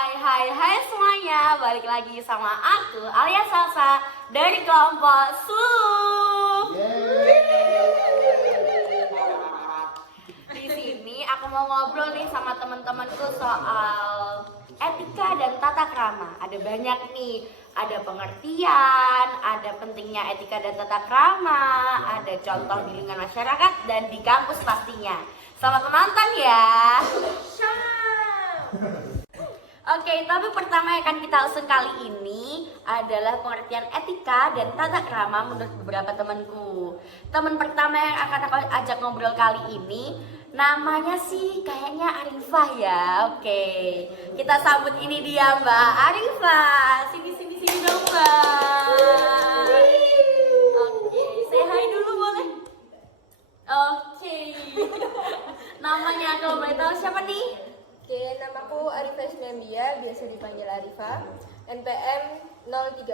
Hai semuanya, balik lagi sama aku Alia Salsa dari kelompok SLU. Di sini aku mau ngobrol nih sama teman-temanku soal etika dan tata krama. Ada banyak nih, ada pengertian, ada pentingnya etika dan tata krama, ada contoh di lingkungan masyarakat dan di kampus pastinya. Selamat menonton ya. Oke, topik pertama yang akan kita usung kali ini adalah pengertian etika dan tata krama menurut beberapa temanku. Teman pertama yang akan aku ajak ngobrol kali ini namanya sih kayaknya Arifah ya. Oke, kita sambut ini dia Mbak Arifah. Sini dong Mbak. Oke, say hi dulu boleh? Oke. Namanya kalau boleh tahu siapa nih? Oke, namaku Arifah Ismiambia, biasa dipanggil Arifah. NPM 030.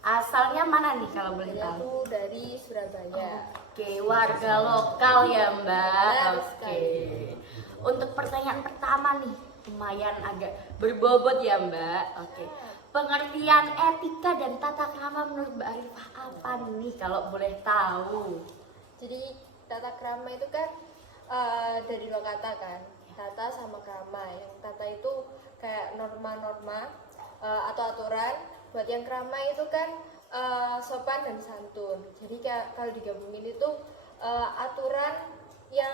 Asalnya mana nih kalau boleh tahu? Aku dari Surabaya. Oke, warga lokal ya Mbak. Benar Oke. sekali. Untuk pertanyaan pertama nih, lumayan agak berbobot ya Mbak. Oke. Pengertian etika dan tata krama menurut Mbak Arifah apa nih kalau boleh tahu? Jadi tata krama itu kan dari lokata kan. Tata sama krama. Yang tata itu kayak norma-norma atau aturan. Buat yang krama itu kan sopan dan santun. Jadi kalau digabungin itu aturan yang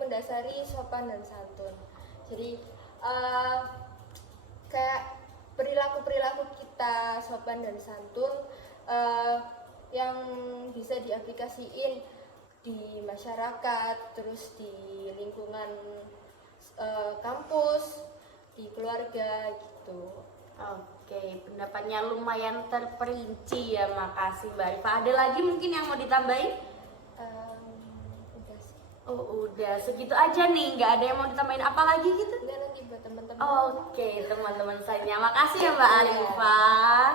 mendasari sopan dan santun. Jadi kayak perilaku kita sopan dan santun yang bisa diaplikasiin di masyarakat, terus di lingkungan kampus, di keluarga gitu. Oke, pendapatnya lumayan terperinci ya, makasih Mbak Arifah. Ada lagi mungkin yang mau ditambahin? Udah sih. Oh udah, segitu aja nih, nggak ada yang mau ditambahin apa lagi gitu? Udah nanti buat teman-teman. Oke, teman-teman saya, makasih ya Mbak Arifah.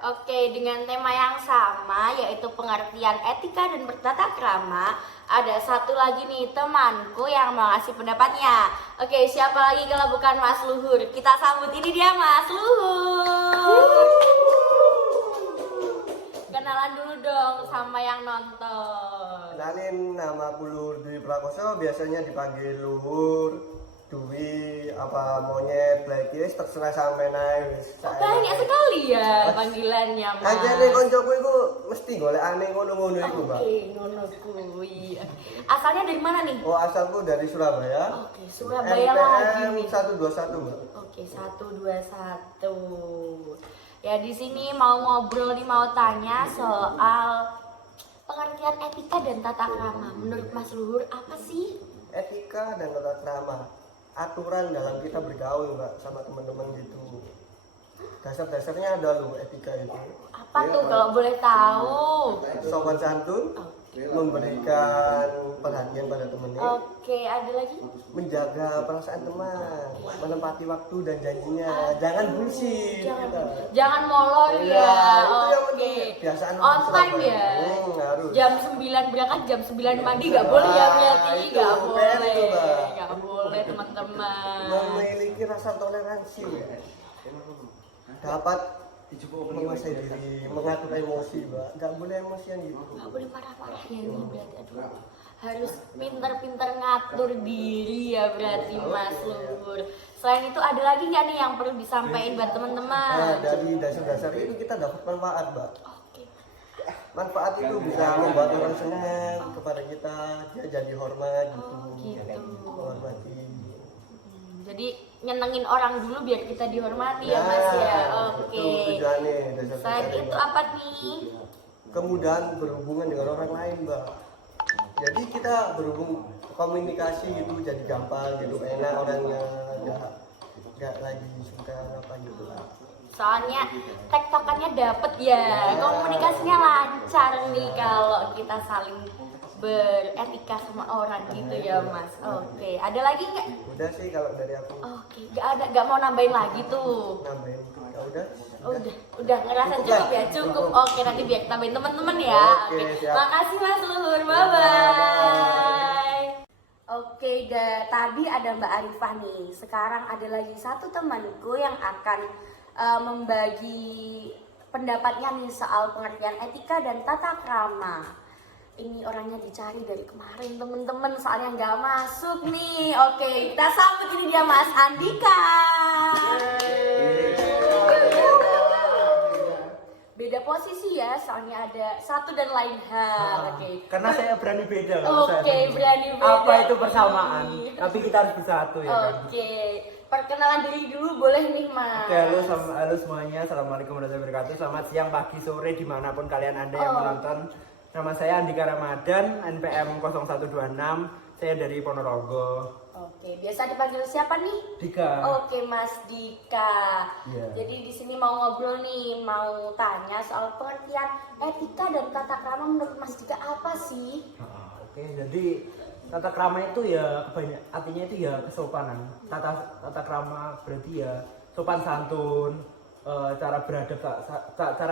Oke, dengan tema yang sama yaitu pengertian etika dan bertata krama, ada satu lagi nih temanku yang mau ngasih pendapatnya. Oke, siapa lagi kalau bukan Mas Luhur? Kita sambut ini dia Mas Luhur. Kenalan dulu dong sama yang nonton. Kenalin, nama aku Luhur Dwi Prakoso, biasanya dipanggil Luhur, Dwi, apa monyet, Blackis, terserah sampe naik. Banyak sekali ya panggilannya Mas. Kancane koncoku iku mesti golek aneh ngono-ngono iku, Mbak. Oke, ngono kuwi. Asalnya dari mana nih? Oh, asalku dari Surabaya. Oke, Surabaya lagi NPM nih. 121, Mbak. Oke, 121. Ya di sini mau ngobrol nih, mau tanya soal pengertian etika dan tata krama. Menurut Mas Luhur apa sih? Etika dan tata krama, aturan dalam kita bergaul, Mbak, sama teman-teman gitu. Dasar-dasarnya ada loh etika itu. Apa tuh kalau boleh tahu? Sopan santun, memberikan perhatian pada temannya, Oke, ada lagi? menjaga perasaan teman, menempati waktu dan janjinya, jangan bullshit. Jangan molor Iya, ya. itu yang Oke. penting. Kebiasaan On orang time Surabaya. ya. Harus. Jam 9 berangkat, jam 9 mandi nggak boleh ya berarti? itu, Nggak fair boleh. itu, Mbak. Nggak boleh teman-teman. Memiliki rasa toleransi, dapat menguasai diri, mengatur emosi, Mbak. Nggak boleh emosian gitu. Nggak boleh marah-marah ya nih berarti. Aduh, harus pintar-pintar ngatur diri ya berarti Mas Luhur. Selain itu ada lagi nggak nih yang perlu disampaikan buat Nah, teman-teman? dari dasar-dasar itu kita dapat manfaat, Mbak. Oke. Manfaat itu bisa membuat orang senang kepada kita, dia jadi hormat gitu. Oh, gitu. Menghormati. Jadi nyenengin orang dulu biar kita dihormati ya Mas ya. Oke. Itu tujuannya, Selain dasar-dasarnya, itu Mbak. apa nih? Kemudahan berhubungan dengan orang lain, Mbak. Jadi kita berhubung komunikasi gitu jadi gampang gitu, enak orangnya, nggak lagi suka apa gitu. Soalnya tektokannya dapet ya, komunikasinya lancar nih kalau kita saling beretika sama orang gitu ya Mas. Oke, ada lagi nggak? Udah sih kalau dari aku. Oke, nggak mau nambahin lagi tuh. Nambahin. Ya udah. Udah ngerasa cukup ya, cukup. Oke, nanti biar tambahin teman-teman ya. Oke, Oke, siap. makasih Mas Luhur, bye bye. Oke, tadi ada Mbak Arifah nih. Sekarang ada lagi satu temanku yang akan membagi pendapatnya nih soal pengertian etika dan tata krama. Ini orangnya dicari dari kemarin temen-temen, soalnya nggak masuk nih. Oke, kita sambut ini dia Mas Andika. Beda posisi ya, soalnya ada satu dan lain hal. Oke. Karena saya berani beda. Oke, berani beda. Apa itu persamaan? Tapi kita harus bersatu ya kan. Oke, perkenalan diri dulu boleh nih Mas. Oke, halo semuanya. Assalamualaikum warahmatullahi wabarakatuh. Selamat siang, pagi, sore, dimanapun kalian Anda yang menonton. Nama saya Andika Ramadan, NPM 0126. Saya dari Ponorogo. Oke, biasa dipanggil siapa nih? Dika. Oke, Mas Dika. Iya. Jadi di sini mau ngobrol nih, mau tanya soal pengertian etika dan tata krama menurut Mas Dika apa sih? Oke, jadi tata krama itu ya artinya itu ya kesopanan. Tata krama berarti ya sopan santun, cara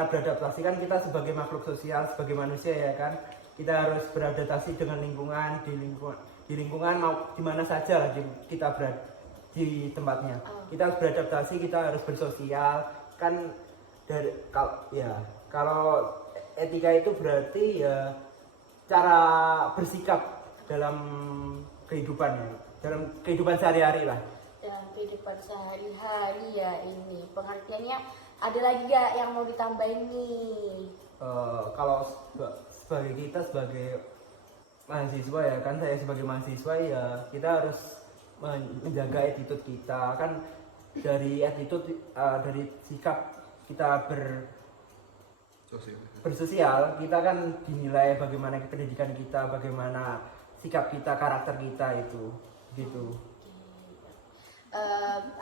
beradaptasi kan kita sebagai makhluk sosial, sebagai manusia ya kan, kita harus beradaptasi dengan lingkungan, di lingkungan mau di mana saja lah kita berada di tempatnya. Kita harus beradaptasi, kita harus bersosial kan. Kalau etika itu berarti ya cara bersikap dalam kehidupan sehari-hari lah. Dalam kehidupan sehari-hari ya ini pengertiannya ada lagi gak yang mau ditambahin nih? Kalau sebagai mahasiswa ya kan, saya sebagai mahasiswa ya kita harus menjaga attitude kita kan. Dari attitude, dari sikap kita bersosial, kita kan dinilai bagaimana pendidikan kita, bagaimana sikap kita, karakter kita itu gitu.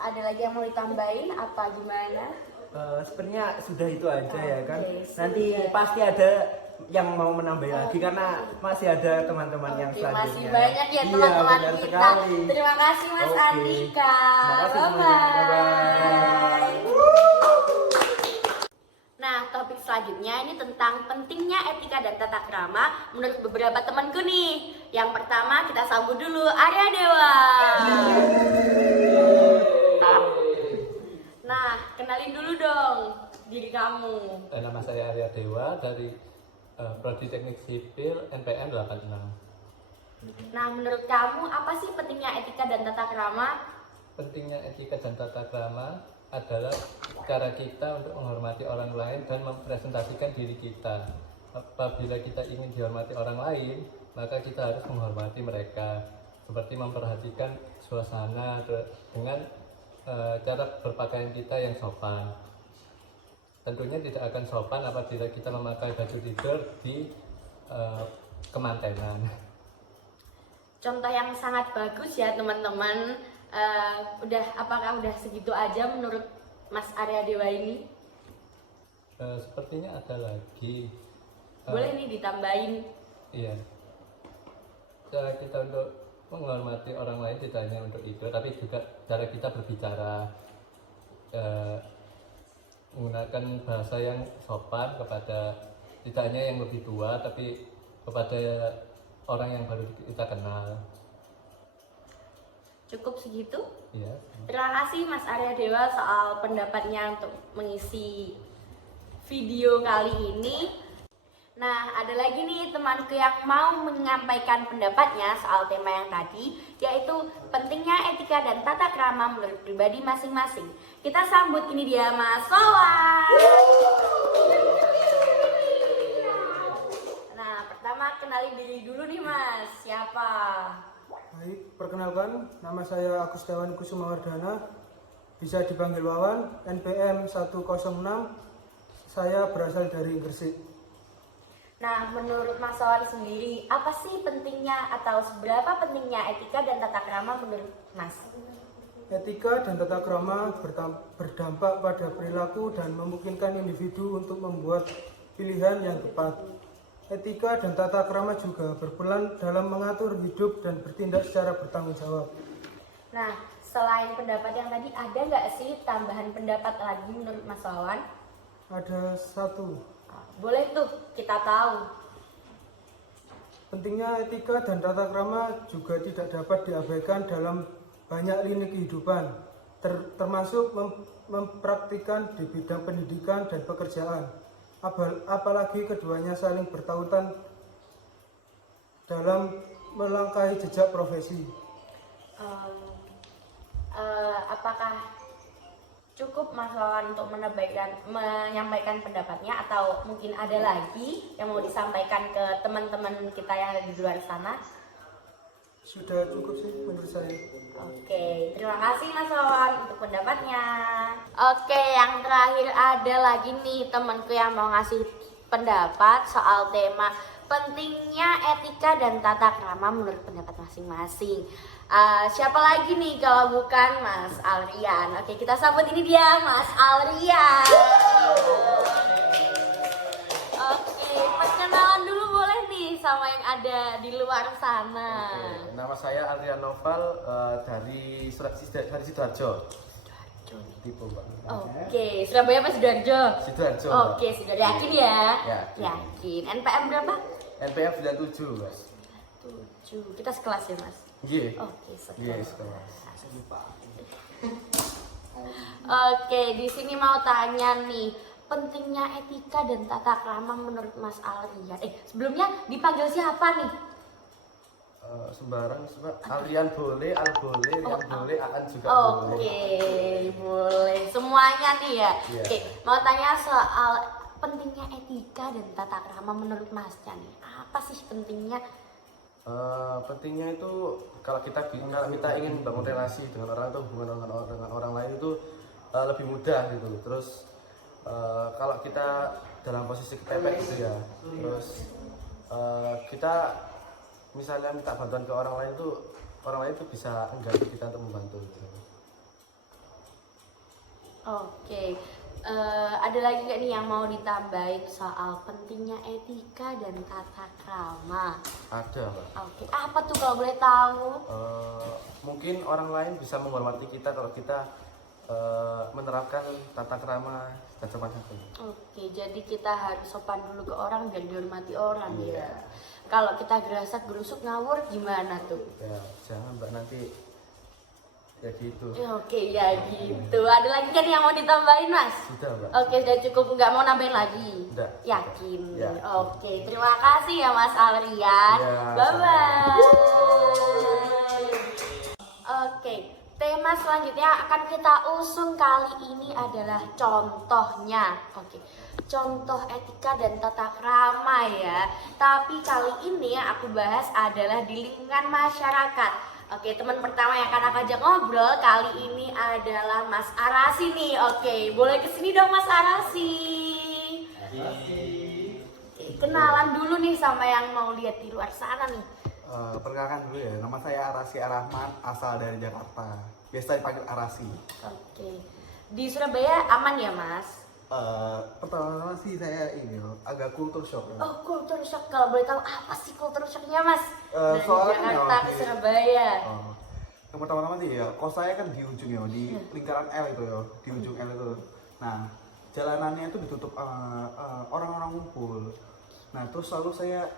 Ada lagi yang mau ditambahin apa gimana? Sebenarnya sudah itu aja ya kan. Oke, Nanti sudah. pasti ada yang mau menambah lagi karena masih ada teman-teman yang Oke, selanjutnya. masih banyak ya Iya, teman-teman benar kita. sekali. Terima kasih Mas Oke. Andika. Terima kasih semuanya. Bye-bye. Nah, topik selanjutnya ini tentang pentingnya etika dan tata krama menurut beberapa temanku nih. Yang pertama kita sambut dulu Arya Dewa. Nah, kenalin dulu dong diri kamu. Nama saya Arya Dewa dari Prodi Teknik Sipil NPM 86. Nah, menurut kamu apa sih pentingnya etika dan tata krama? Pentingnya etika dan tata krama adalah cara kita untuk menghormati orang lain dan mempresentasikan diri kita. Apabila kita ingin dihormati orang lain, maka kita harus menghormati mereka, seperti memperhatikan suasana dengan cara berpakaian kita yang sopan. Tentunya tidak akan sopan apabila kita memakai baju tidur di kemantenan. Contoh yang sangat bagus ya teman-teman. Apakah udah segitu aja menurut Mas Arya Dewa ini? Sepertinya ada lagi. Boleh nih ditambahin. Iya. Cara kita untuk menghormati orang lain tidak hanya untuk itu, tapi juga cara kita berbicara, menggunakan bahasa yang sopan kepada tidak hanya yang lebih tua, tapi kepada orang yang baru kita kenal. Cukup segitu? Iya. Terima kasih Mas Arya Dewa soal pendapatnya untuk mengisi video kali ini. Nah, ada lagi nih temanku yang mau menyampaikan pendapatnya soal tema yang tadi, yaitu pentingnya etika dan tata krama menurut pribadi masing-masing. Kita sambut ini dia Mas Sowan. Nah, pertama kenalin diri dulu nih Mas, siapa? Baik, perkenalkan, nama saya Agus Dewan Kusumawardana, bisa dipanggil Wawan, NPM 106, saya berasal dari Gresik. Nah, menurut Mas Sowan sendiri, apa sih pentingnya atau seberapa pentingnya etika dan tata krama menurut Mas? Etika dan tata krama berdampak pada perilaku dan memungkinkan individu untuk membuat pilihan yang tepat. Etika dan tata krama juga berperan dalam mengatur hidup dan bertindak secara bertanggung jawab. Nah, selain pendapat yang tadi, ada nggak sih tambahan pendapat lagi menurut Mas Wawan? Ada satu, Boleh tuh kita tahu. Pentingnya etika dan tata krama juga tidak dapat diabaikan dalam banyak lini kehidupan, termasuk mempraktikkan di bidang pendidikan dan pekerjaan. Apalagi keduanya saling bertautan dalam melangkahi jejak profesi. Apakah cukup Mas Wawan untuk menyampaikan pendapatnya, atau mungkin ada lagi yang mau disampaikan ke teman-teman kita yang ada di luar sana? Sudah cukup sih menurut saya. Oke, terima kasih Mas Wawan untuk pendapatnya. Oke, yang terakhir ada lagi nih temanku yang mau ngasih pendapat soal tema pentingnya etika dan tata krama menurut pendapat masing-masing. Siapa lagi nih kalau bukan Mas Alrian? Oke, kita sambut ini dia, Mas Alrian. Oke, perkenalan dulu boleh nih sama yang ada di luar sana. Oke, nama saya Andrian Noval dari Sidoarjo. Tipe Mbak. Oke, Surabaya apa Sidoarjo? Sidoarjo. Mbak. Oke, Sidoarjo. Yakin ya? Yakin. Yakin. NPM berapa? NPM 97, Mas. 7. Kita sekelas ya, Mas? Nggih. Oke, sekelas. Nggih, sekelas. Oke, di sini mau tanya nih, pentingnya etika dan tata krama menurut Mas Alrian. Sebelumnya dipanggil siapa nih? Sembarang, Alrian boleh, Al boleh, Rian boleh, Aan juga Oke, boleh. boleh. Semuanya nih ya. Iya. Oke, mau tanya soal pentingnya etika dan tata krama menurut Masnya nih. Apa sih pentingnya? Pentingnya itu kalau kita ingin bangun relasi dengan orang atau hubungan dengan orang lain itu lebih mudah gitu. Terus kalau kita dalam posisi kepepet gitu ya, terus kita misalnya minta bantuan ke orang lain itu bisa enggan kita untuk membantu gitu. Oke, ada lagi nggak nih yang mau ditambahin soal pentingnya etika dan tata krama? Ada, Pak. Oke, apa tuh kalau boleh tahu? Mungkin orang lain bisa menghormati kita kalau kita menerapkan tata krama dan sopan santun. Oke, jadi kita harus sopan dulu ke orang biar dihormati orang Iya. ya. Kalau kita gerasak gerusuk ngawur gimana tuh? Ya, jangan Mbak nanti ya gitu. Oke, ya gitu. Ada lagi kan yang mau ditambahin, Mas? Sudah, Mbak. Oke, sudah cukup, nggak mau nambahin lagi? Udah. Yakin? Ya. Oke, terima kasih ya Mas Alrian. Ya, Bye-bye. Oke, tema selanjutnya akan kita usung kali ini adalah contohnya. Oke, contoh etika dan tata krama ya. Tapi kali ini yang aku bahas adalah di lingkungan masyarakat. Oke, teman pertama yang akan aku ajak ngobrol kali ini adalah Mas Arasi nih. Oke, boleh kesini dong Mas Arasi. Kenalan dulu nih sama yang mau lihat di luar sana nih. Perkenalkan dulu ya, nama saya Arasi Arahman, asal dari Jakarta. Biasa dipanggil Arasi. Oke, di Surabaya aman ya Mas? Pertama-tama sih saya ini agak kultur shock. Oh, culture shock. Kalau boleh tahu apa sih culture shocknya Mas? Dari soalnya Jakarta ke Surabaya. Yang pertama-tama sih ya, kos saya kan di ujung ya, di lingkaran L itu ya, di ujung L itu. Nah, jalanannya itu ditutup orang-orang ngumpul. Nah, terus selalu saya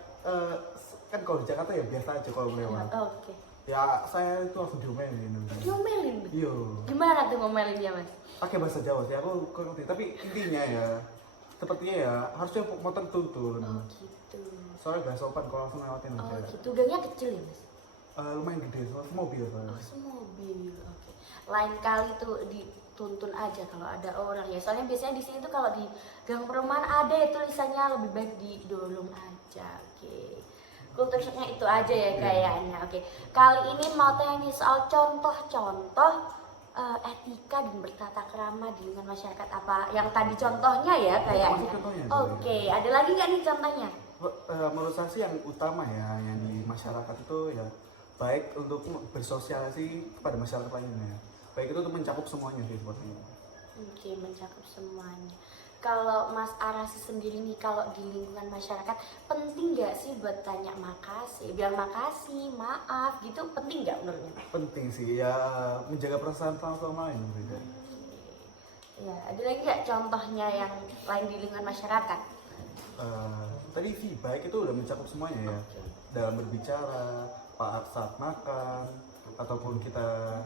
kan kalau di Jakarta ya biasa aja kalau lewat. Oke. Ya saya itu langsung diomelin. Diomelin? Iya. Gimana tuh ngomelinnya Mas? Pakai bahasa Jawa sih, aku kurang ngerti. Tapi intinya ya, sepertinya ya harusnya motor tuntun. Oh gitu. Soalnya bahasa sopan kalau langsung lewatin Oh aja. gitu. Gangnya kecil ya Mas? Lumayan gede, soalnya mobil soalnya. Oh semobil. Oke. Lain kali tuh dituntun aja kalau ada orang ya. Soalnya biasanya di sini tuh kalau di gang perumahan ada ya tulisannya lebih baik didorong aja. Oke. Kultur shocknya itu aja ya kayaknya. Oke. Kali ini mau tanya nih soal contoh-contoh etika dan bertata krama di lingkungan masyarakat, apa yang tadi contohnya ya kayaknya. Contohnya, Oke, ada lagi nggak nih contohnya? Menurut saya sih yang utama ya, yang di masyarakat itu ya baik untuk bersosialisasi kepada masyarakat lainnya. Baik itu untuk mencakup semuanya sih sepertinya. Oke, mencakup semuanya. Kalau Mas Arasi sendiri nih, kalau di lingkungan masyarakat penting nggak sih buat tanya makasih, bilang makasih, maaf gitu, penting nggak menurutnya? Penting sih ya, menjaga perasaan sama lain gitu. Ya, ada lagi nggak contohnya yang lain di lingkungan masyarakat? tadi baik itu udah mencakup semuanya ya. Dalam berbicara, saat makan, ataupun kita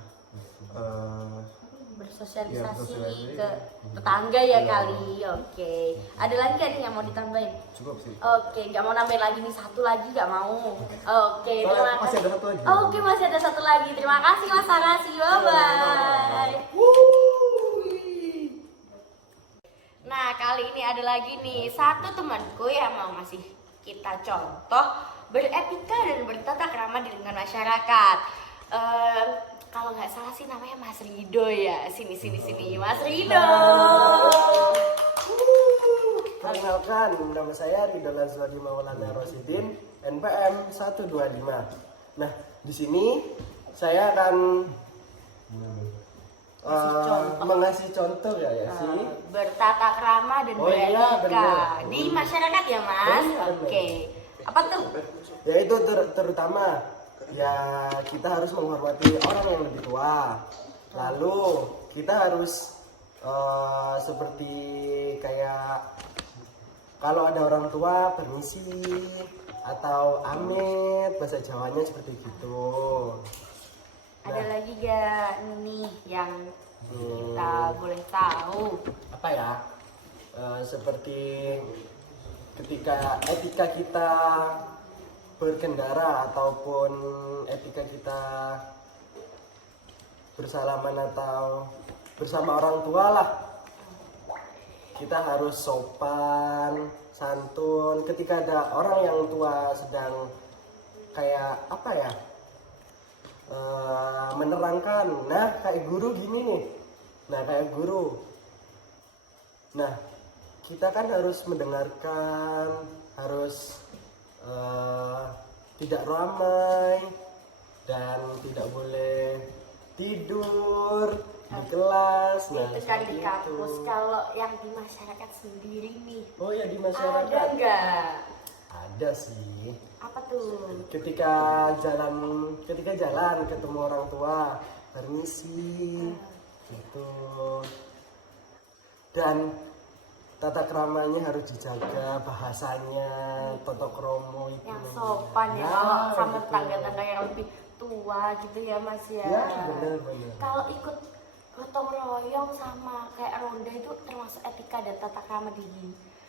bersosialisasi ke tetangga ya kali. Oke. Ada lagi gak nih yang mau ditambahin? cukup sih. Oke, nggak mau nambahin lagi nih, satu lagi nggak mau. Oke, terima Masih kasih. ada satu lagi. Oke, masih ada satu lagi. Terima kasih Mas Arasi. Bye. Nah, kali ini ada lagi nih satu temanku yang mau ngasih kita contoh beretika dan bertata krama di lingkungan masyarakat. Kalau nggak salah sih namanya Mas Rido ya. Sini Mas Rido. Perkenalkan, nama saya Ridho Lazwadi Maulana Rosidin, NPM 125. Nah, di sini saya akan mengasih contoh ya sih. Bertata krama dan Oh iya, beretika benar. di masyarakat ya Mas. Benar. Oke. Apa tuh? Yaitu terutama ya kita harus menghormati orang yang lebih tua. Lalu kita harus seperti kayak kalau ada orang tua permisi atau amit, bahasa Jawanya seperti gitu. Ada lagi gak nih yang kita boleh tahu? Apa ya? Seperti ketika etika kita berkendara ataupun etika kita bersalaman atau bersama orang tua lah, kita harus sopan santun ketika ada orang yang tua sedang kayak apa ya, menerangkan. Nah kayak guru gini nih, nah kita kan harus mendengarkan, harus tidak ramai dan tidak boleh tidur di kelas. Nah, Itu kan seperti di kampus. Kalau yang di masyarakat sendiri nih, Oh ya, di ada masyarakat nggak? ada sih. Apa tuh? Ketika jalan ketemu orang tua, permisi gitu. Dan tata keramanya harus dijaga, bahasanya, toto kromo itu. Yang sopan ya, Nah, kalau sama betul. tangga-tangga yang lebih tua gitu ya Mas ya. Ya, benar-benar. Kalau ikut gotong royong sama kayak ronda itu termasuk etika dan tata krama di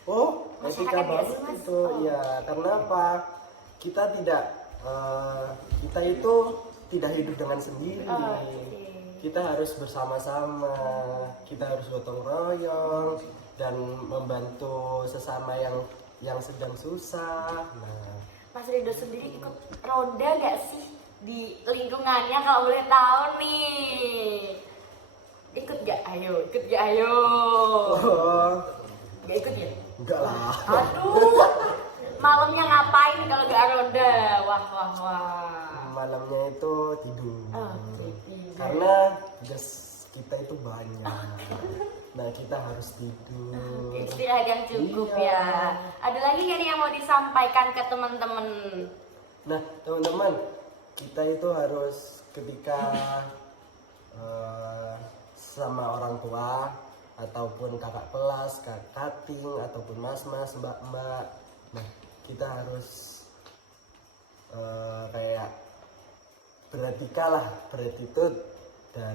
Oh, masyarakat etika nggak banget sih, Mas? itu. Oh. Ya, karena apa? Kita itu tidak hidup dengan sendiri. Oke. Kita harus bersama-sama. Kita harus gotong royong dan membantu sesama yang sedang susah. Nah, Mas Rido sendiri ikut ronda nggak sih di lingkungannya kalau boleh tahu nih? Ikut gak? Ayo, ikut gak? Ayo. oh, Gak ikut ya? enggak lah. Aduh, malamnya ngapain kalau gak ronda? Wah. Malamnya itu tidur. Oke, tidur. Karena tugas kita itu banyak. Nah, kita harus tidur. Istirahat yang cukup Iya. ya. Ada lagi nggak nih yang mau disampaikan ke teman-teman? Nah, teman-teman, kita itu harus ketika sama orang tua ataupun kakak kelas, kakak kating ataupun mas-mas, mbak-mbak. Nah, kita harus kayak beretika lah, beretitude, dan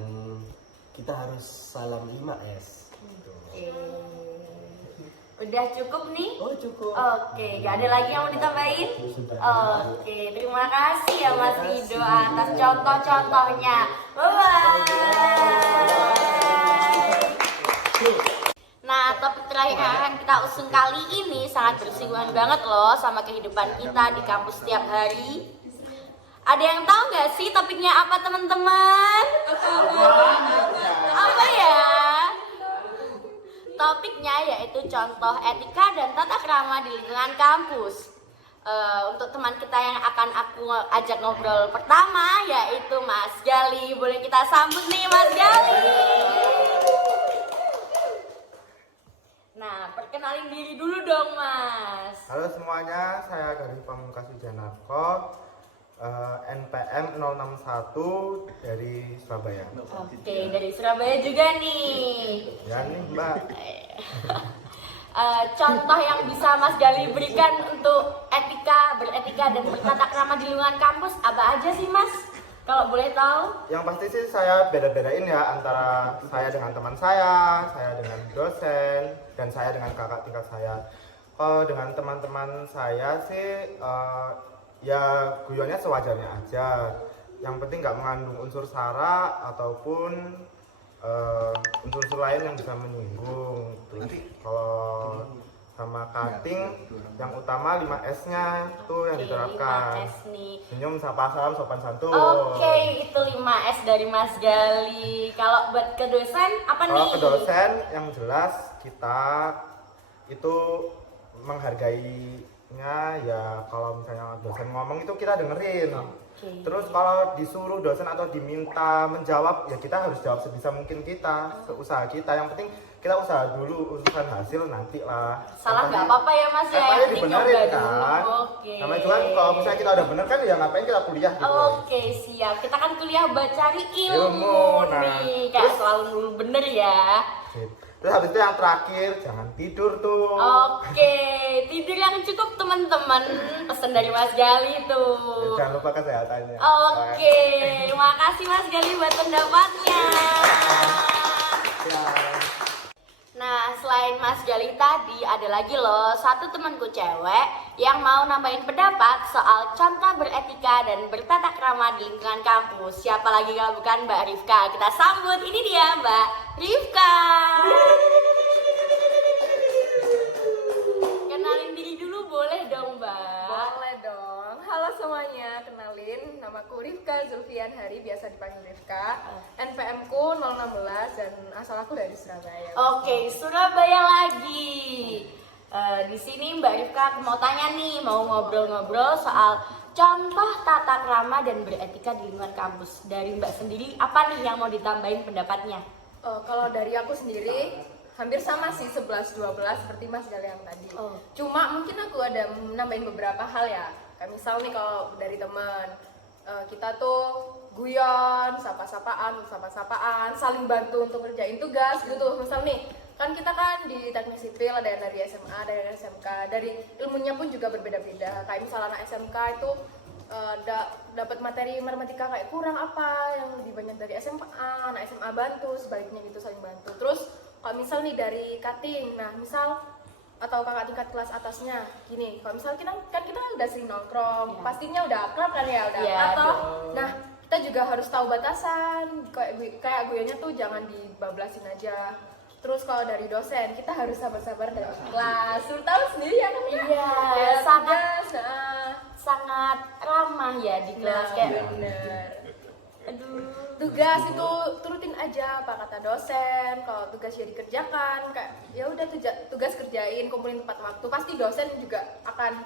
kita harus salam 5S. Gitu. Udah cukup nih? Oh, cukup. Oke, gak ada lagi yang mau ditambahin? Oke, terima kasih ya Mas Rido atas contoh-contohnya. Bye-bye. Nah, topik terakhir yang akan kita usung kali ini sangat bersinggungan banget loh sama kehidupan kita di kampus setiap hari. Ada yang tahu nggak sih topiknya apa teman-teman? Apa ya? Topiknya yaitu contoh etika dan tata krama di lingkungan kampus. Untuk teman kita yang akan aku ajak ngobrol pertama yaitu Mas Gali. Boleh kita sambut nih Mas Gali. Nah, perkenalin diri dulu dong Mas. Halo semuanya, saya Garing Pamungkas Wijanarko, NPM 061 dari Surabaya. Oke, dari Surabaya juga nih. Ya nih Mbak. contoh yang bisa Mas Gali berikan untuk beretika dan bertata krama di lingkungan kampus apa aja sih Mas? Kalau boleh tahu? Yang pasti sih saya beda-bedain ya antara saya dengan teman saya dengan dosen, dan saya dengan kakak tingkat saya. Kalau dengan teman-teman saya sih ya guyonnya sewajarnya aja. Yang penting nggak mengandung unsur sara ataupun unsur-unsur lain yang bisa menyinggung. Terus kalau sama cutting yang utama 5S-nya tuh yang diterapkan. 5S nih. Senyum, sapa, salam, sopan santun. Oke, itu 5S dari Mas Gali. Kalau buat ke dosen apa nih? Kalau ke dosen yang jelas kita itu menghargainya ya, kalau misalnya dosen ngomong itu kita dengerin. Terus kalau disuruh dosen atau diminta menjawab ya kita harus jawab sebisa mungkin kita, seusaha kita. Yang penting kita usaha dulu, urusan hasil nanti lah. Salah nggak apa-apa ya Mas ya, Yang yang penting dibenerin nyoba kan. dulu. Oke. Namanya juga kalau misalnya kita udah bener kan ya ngapain kita kuliah gitu. Oke, siap. Kita kan kuliah buat cari ilmu, Ilmu, nah. nih. Kayak selalu dulu bener ya. Terus habis itu yang terakhir jangan tidur tuh. Oke, tidur yang cukup teman-teman. Pesan dari Mas Gali tuh. Jangan lupa kesehatannya. Oke, terima kasih Mas Gali buat pendapatnya. Nah, selain Mas Gali tadi, ada lagi loh satu temanku cewek yang mau nambahin pendapat soal contoh beretika dan bertata krama di lingkungan kampus. Siapa lagi kalau bukan Mbak Rifka? Kita sambut, ini dia Mbak Rifka. Kenalin diri dulu boleh dong Mbak? Boleh dong. Halo semuanya, kenalin namaku Rifka Zulfian Hari, biasa dipanggil Rifka. NPM ku 016 dan asal aku dari Surabaya. Oke, Surabaya lagi. Di sini Mbak Rifka aku mau tanya nih, mau ngobrol-ngobrol soal contoh tata krama dan beretika di lingkungan kampus. Dari Mbak sendiri, apa nih yang mau ditambahin pendapatnya? Kalau dari aku sendiri hampir sama sih 11-12 seperti Mas Gali yang tadi. Cuma mungkin aku ada nambahin beberapa hal ya. Kayak misal nih kalau dari teman kita tuh guyon, sapa-sapaan, saling bantu untuk ngerjain tugas gitu. Misal nih, kan kita kan di teknik sipil ada yang dari SMA, ada yang dari SMK. Dari ilmunya pun juga berbeda-beda. Kayak misal anak SMK itu dapat materi matematika kayak kurang apa yang lebih banyak dari SMA, anak SMA bantu, sebaliknya gitu saling bantu. Terus kalau misal nih dari cutting, nah misal atau kakak tingkat kelas atasnya gini, kalau misal kita udah sering nongkrong, pastinya udah akrab kan ya, udah akrab toh. Nah kita juga harus tahu batasan, kayak guyanya tuh jangan dibablasin aja. Terus kalau dari dosen kita harus sabar-sabar dari kelas, tahu sendiri ya kan? Iya, sangat ramah ya di kelas kayak bener. Aduh. Tugas itu turutin aja apa kata dosen. Kalau tugasnya dikerjakan, kayak ya udah tugas kerjain, kumpulin tepat waktu. Pasti dosen juga akan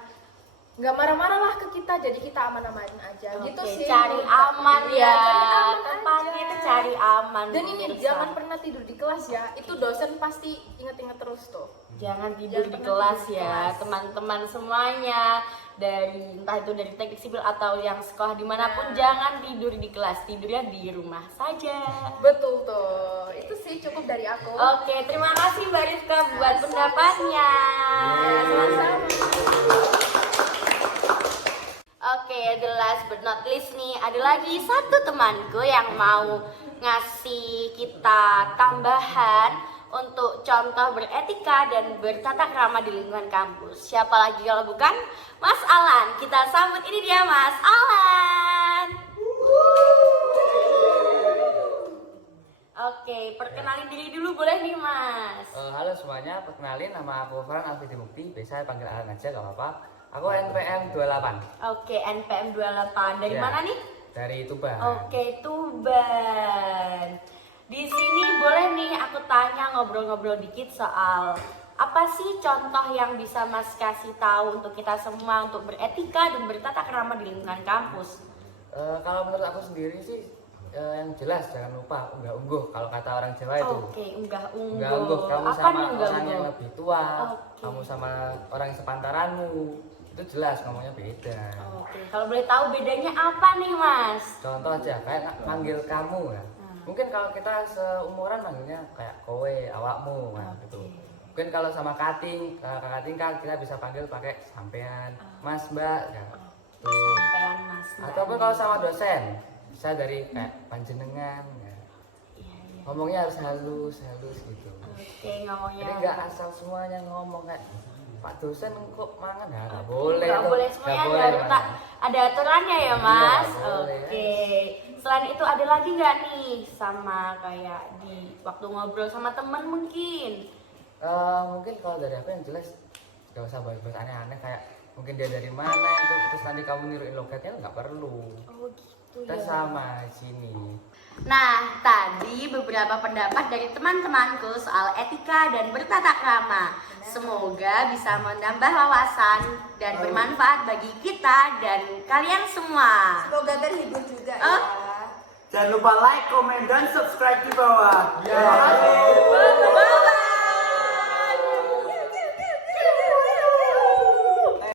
nggak marah-marah lah ke kita, jadi kita aman-amanin aja. Gitu sih. Cari aman ya. Tepatnya itu cari aman. Dan ini jangan pernah tidur di kelas ya. Itu dosen pasti inget-inget terus tuh. Jangan tidur di kelas ya, teman-teman semuanya. Dari entah itu dari teknik sipil atau yang sekolah dimanapun, jangan tidur di kelas, tidurnya di rumah saja. Betul tuh, itu sih cukup dari aku. Oke, terima kasih Mbak Rifka buat pendapatnya. Oke, the last but not least nih, ada lagi satu temanku yang mau ngasih kita tambahan untuk contoh beretika dan bertata krama di lingkungan kampus. Siapa lagi kalau bukan Mas Alan. Kita sambut, ini dia Mas Alan. Oke, perkenalin diri dulu boleh nih Mas. Halo semuanya, perkenalin nama aku Farhan Alfidi Mukti, biasa panggil Alan aja gak apa-apa. Aku NPM 28. Oke, NPM 28. Dari mana nih? Dari Tuban. Oke, Tuban. Di sini boleh nih aku tanya, ngobrol-ngobrol dikit soal apa sih contoh yang bisa Mas kasih tahu untuk kita semua untuk beretika dan bertata krama di lingkungan kampus? Kalau menurut aku sendiri sih yang jelas jangan lupa unggah-ungguh, kalau kata orang Jawa itu. Oke, unggah-ungguh. Unggah-ungguh, kamu Apa sama nih orang unggah-ungguh? yang lebih tua, Oke. kamu sama orang yang sepantaranmu, itu jelas ngomongnya beda. Oke, kalau boleh tahu bedanya apa nih Mas? Contoh aja kayak manggil kamu ya. Mungkin kalau kita seumuran manggilnya kayak kowe, awakmu, nah, gitu. Mungkin kalau sama cutting, kakak cutting kan kita bisa panggil pakai sampean, Mas, Mbak, ya. Tuh. Sampean Mas. Mbak. Ataupun kalau sama dosen, bisa dari kayak panjenengan, ya. Iya, iya. Ngomongnya harus halus gitu. Oke, ngomongnya. Jadi nggak asal semuanya ngomong kayak Pak dosen kok mangan ya nggak boleh. Nggak tuh. boleh Nggak semuanya, boleh, ada, Mas. ada aturannya ya Iya, Mas. nggak boleh. Oke. Selain itu ada lagi nggak nih sama kayak di waktu ngobrol sama teman mungkin? Mungkin kalau dari aku yang jelas gak usah bahas-bahas aneh-aneh kayak mungkin dia dari mana itu terus nanti kamu niruin logatnya nggak perlu. Oh gitu Kita ya. sama di sini. Nah, tadi beberapa pendapat dari teman-temanku soal etika dan bertata krama. Semoga bisa menambah wawasan dan bermanfaat bagi kita dan kalian semua. Semoga terhibur juga Oh. ya. Jangan lupa like, komen, dan subscribe di bawah. Bye.